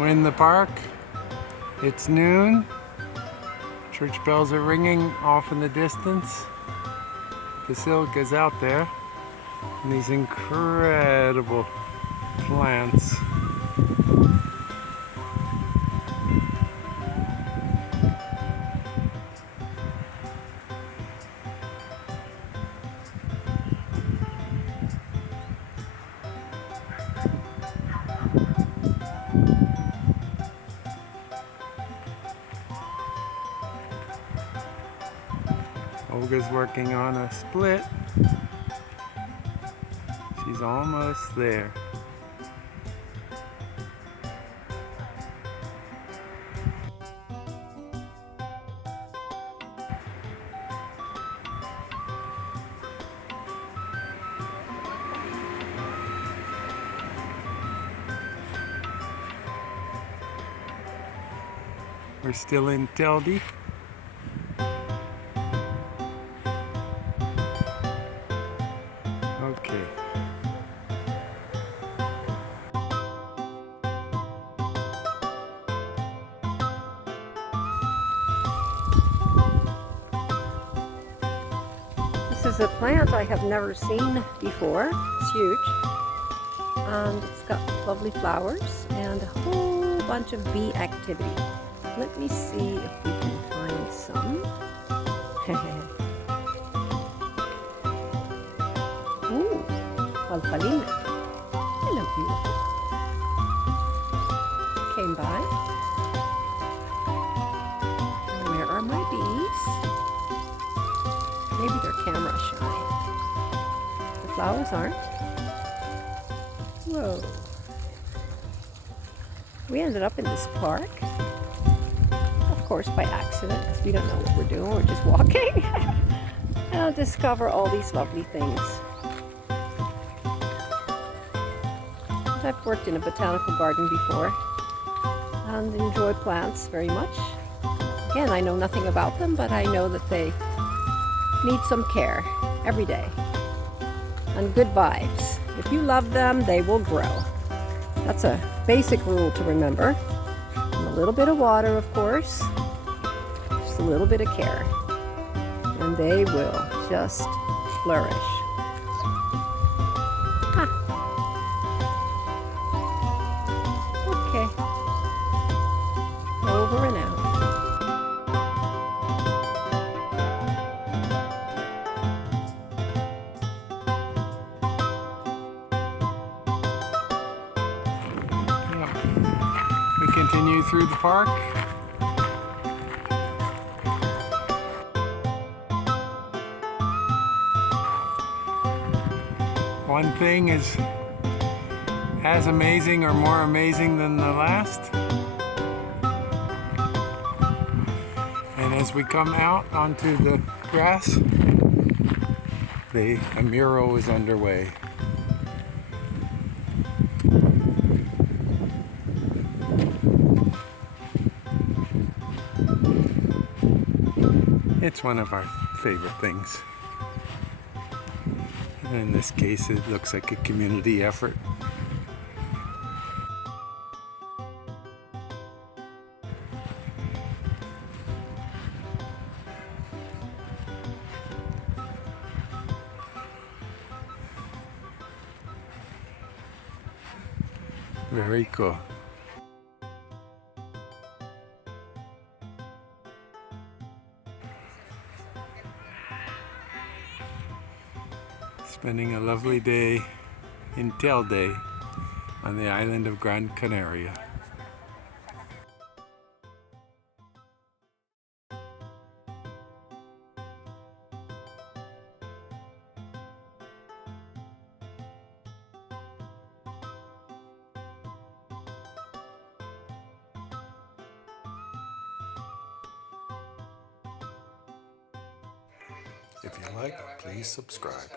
We're in the park. It's noon. Church bells are ringing off in the distance. Basilica's out there. And these incredible plants. Olga's working on a split. She's almost there. We're still in Telde. Okay. This is a plant I have never seen before. It's huge. And it's got lovely flowers and a whole bunch of bee activity. Let me see if we can find some. Ooh, Palpalina. Hello, beautiful. Came by. Where are my bees? Maybe they're camera shy. The flowers aren't. Whoa. We ended up in this park. Of course, by accident, because we don't know what we're doing. We're just walking. And I'll discover all these lovely things. I've worked in a botanical garden before and enjoy plants very much. Again, I know nothing about them, but I know that they need some care every day and good vibes. If you love them, they will grow. That's a basic rule to remember. And a little bit of water, of course, just a little bit of care, and they will just flourish. Okay, over and out. We continue through the park. One thing is as amazing or more amazing than the last. And as we come out onto the grass, a mural is underway. It's one of our favorite things. In this case, it looks like a community effort. Very cool. Spending a lovely day in Telde on the island of Gran Canaria. If you like, please subscribe.